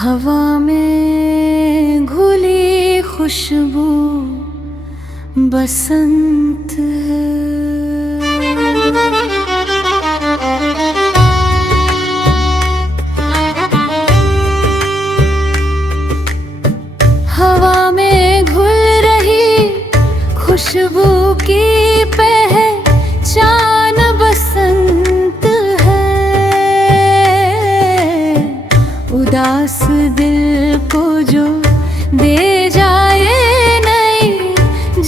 हवा में घुली खुशबू बसंत है। हवा में घुल रही खुशबू की पहचान बसंत है। उदास दिल को जो दे जाए नई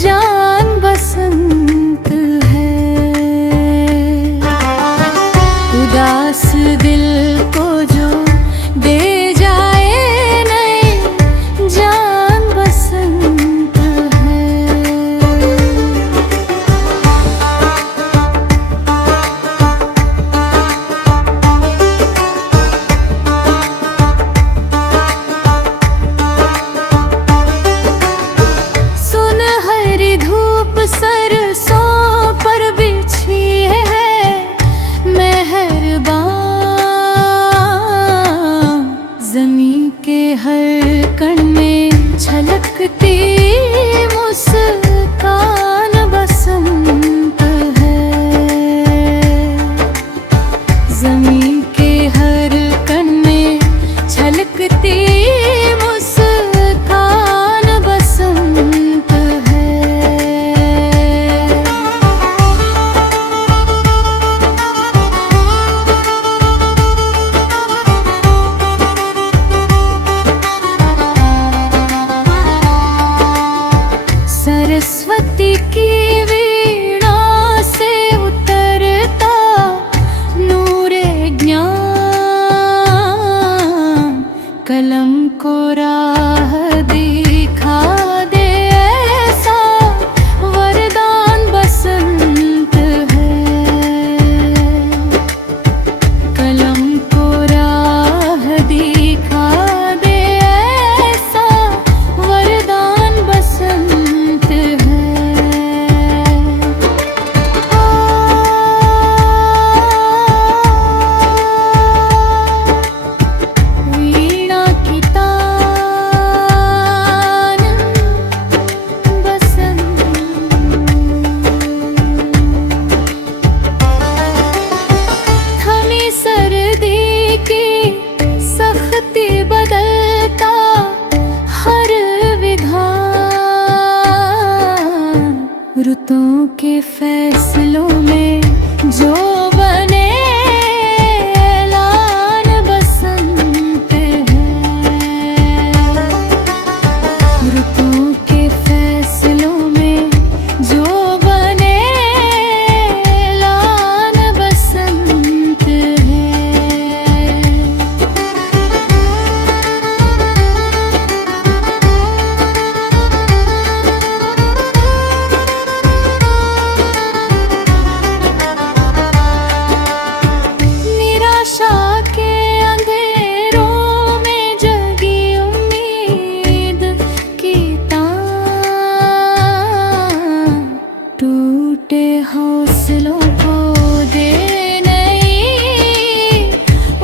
जान बसंत है। उदास दिल को जो दे जाए नई जान बसंत है। सुनहरी धूप सरसों पर बिछी है मेहरबान। ज़मीं के हर कण में झलकती मुस्कान बसंत है। ज़मीं के हर कण में झलकती मुस्कान बसंत है। सरस्वती की वीणा से उतरता नूरे ज्ञान। कलम को राह दिखा दे ऐसा वरदान बसंत है। कलम को राह दिखा दे ऐसा वरदान बसंत है। वीणा की तान बसंत। थमी सर्दी की सख्ती बदलता हर विधान। रुतों के फैसलों में जो बने ऐलान बसंत है। रुतों के फैसलों में जो बने ऐलान बसंत है। निराशा के अंधेरों में जगी उम्मीद की तान। टूटे हौसलों को दे नई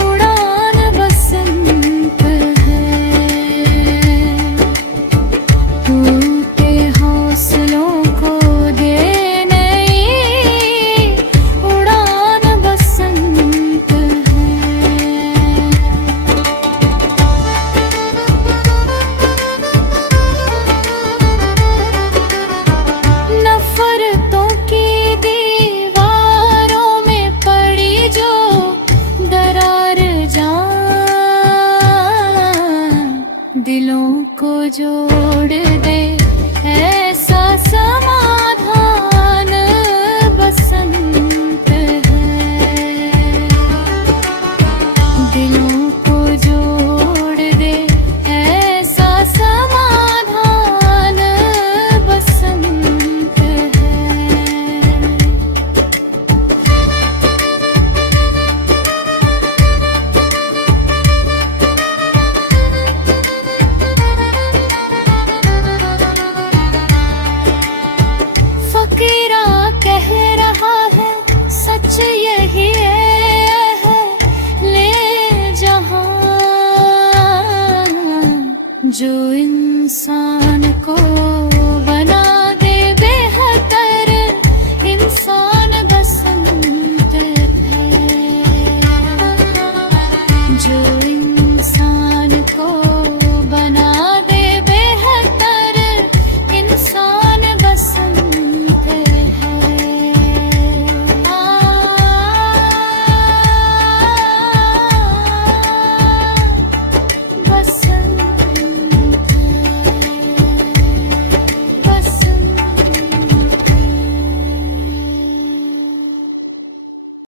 उड़ान बसंत है। टूटे हौसलों को दे नई उड़ान बसंत है। नफरतों की दीवारों में पड़ी जो दरार जान। दिलों को जोड़ दे